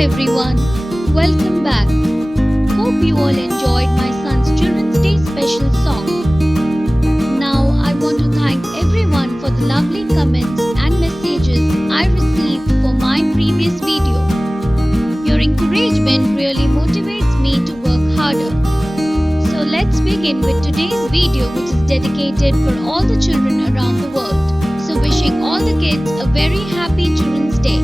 everyone, welcome back. Hope you all enjoyed my son's Children's Day special song. Now I want to thank everyone for the lovely comments and messages I received for my previous video. Your encouragement really motivates me to work harder. So let's begin with today's video, which is dedicated for all the children around the world. So wishing all the kids a very happy Children's Day.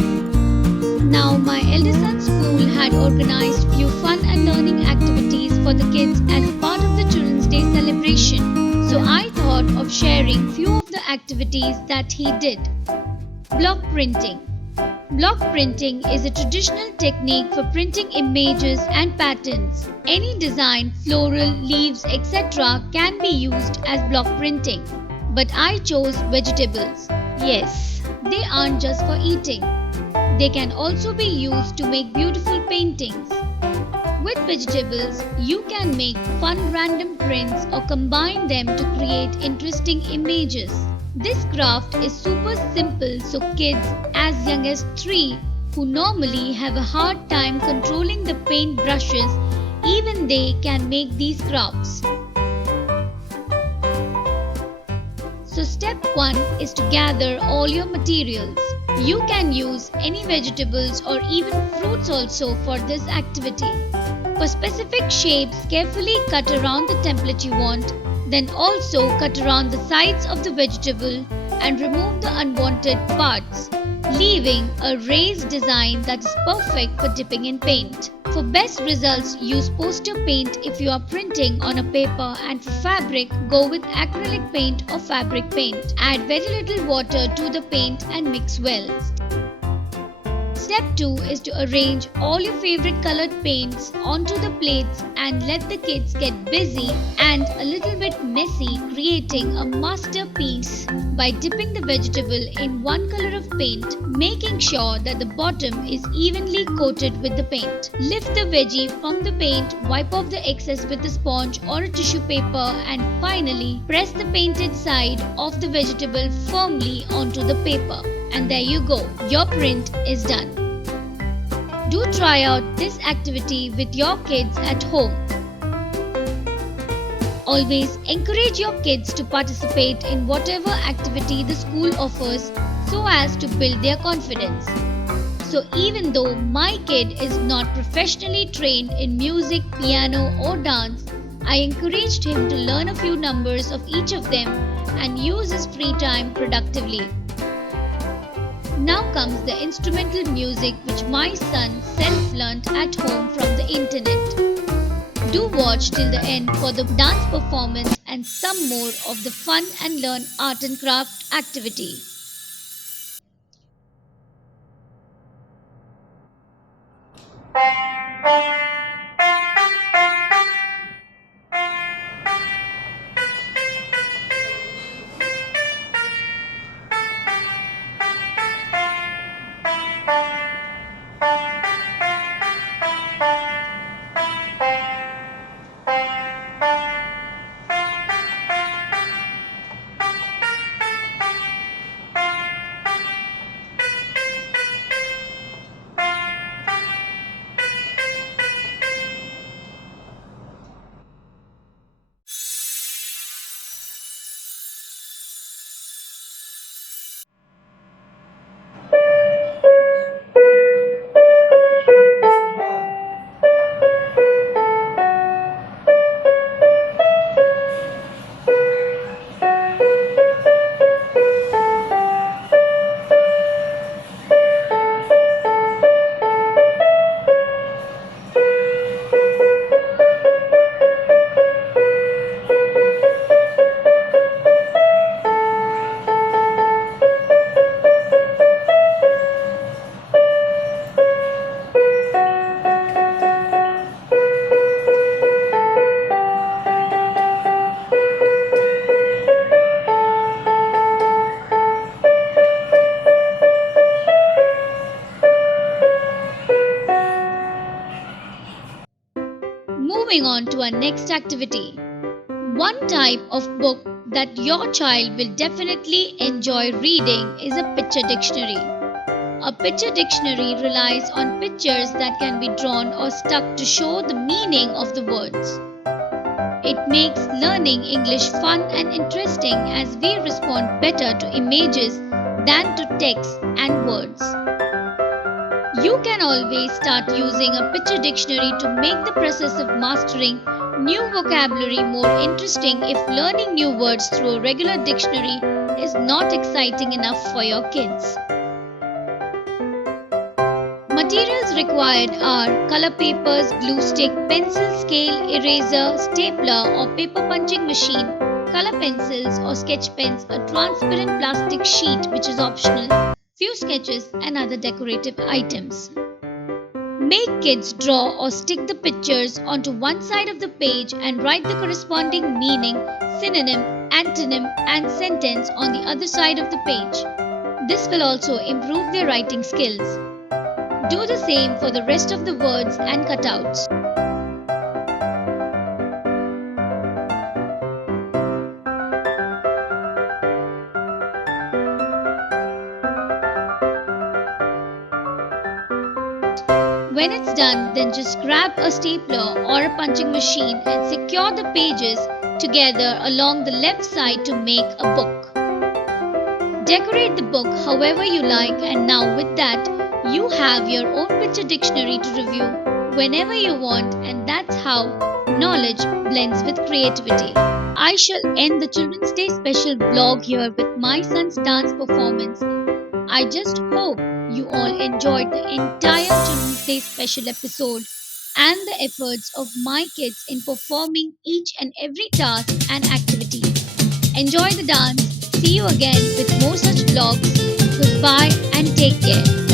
Now, my eldest son's school had organized few fun and learning activities for the kids as part of the Children's Day celebration. So I thought of sharing few of the activities that he did. Block printing. Block printing is a traditional technique for printing images and patterns. Any design, floral, leaves, etc. can be used as block printing. But I chose vegetables. Yes, they aren't just for eating. They can also be used to make beautiful paintings. With vegetables, you can make fun random prints or combine them to create interesting images. This craft is super simple, so kids as young as 3 who normally have a hard time controlling the paint brushes, even they can make these crafts. So step 1 is to gather all your materials. You can use any vegetables or even fruits also for this activity. For specific shapes, carefully cut around the template you want, then also cut around the sides of the vegetable and remove the unwanted parts, leaving a raised design that is perfect for dipping in paint. For best results, use poster paint if you are printing on a paper, and for fabric, go with acrylic paint or fabric paint. Add very little water to the paint and mix well. Step 2 is to arrange all your favorite colored paints onto the plates and let the kids get busy and a little bit messy creating a masterpiece by dipping the vegetable in one color of paint, making sure that the bottom is evenly coated with the paint. Lift the veggie from the paint, wipe off the excess with a sponge or a tissue paper, and finally press the painted side of the vegetable firmly onto the paper. And there you go, your print is done. Do try out this activity with your kids at home. Always encourage your kids to participate in whatever activity the school offers so as to build their confidence. So even though my kid is not professionally trained in music, piano or dance, I encouraged him to learn a few numbers of each of them and use his free time productively. Now comes the instrumental music which my son self-learnt at home from the internet. Do watch till the end for the dance performance and some more of the fun and learn art and craft activity. Moving on to our next activity. One type of book that your child will definitely enjoy reading is a picture dictionary. A picture dictionary relies on pictures that can be drawn or stuck to show the meaning of the words. It makes learning English fun and interesting as we respond better to images than to text and words. You can always start using a picture dictionary to make the process of mastering new vocabulary more interesting if learning new words through a regular dictionary is not exciting enough for your kids. Materials required are color papers, glue stick, pencil, scale, eraser, stapler or paper punching machine, color pencils or sketch pens, a transparent plastic sheet which is optional, few sketches and other decorative items. Make kids draw or stick the pictures onto one side of the page and write the corresponding meaning, synonym, antonym, and sentence on the other side of the page. This will also improve their writing skills. Do the same for the rest of the words and cutouts. When it's done, then just grab a stapler or a punching machine and secure the pages together along the left side to make a book. Decorate the book however you like, and now with that, you have your own picture dictionary to review whenever you want, and that's how knowledge blends with creativity. I shall end the Children's Day special vlog here with my son's dance performance. I just hope you all enjoyed the entire Children's Day special episode and the efforts of my kids in performing each and every task and activity. Enjoy the dance. See you again with more such vlogs. Goodbye and take care.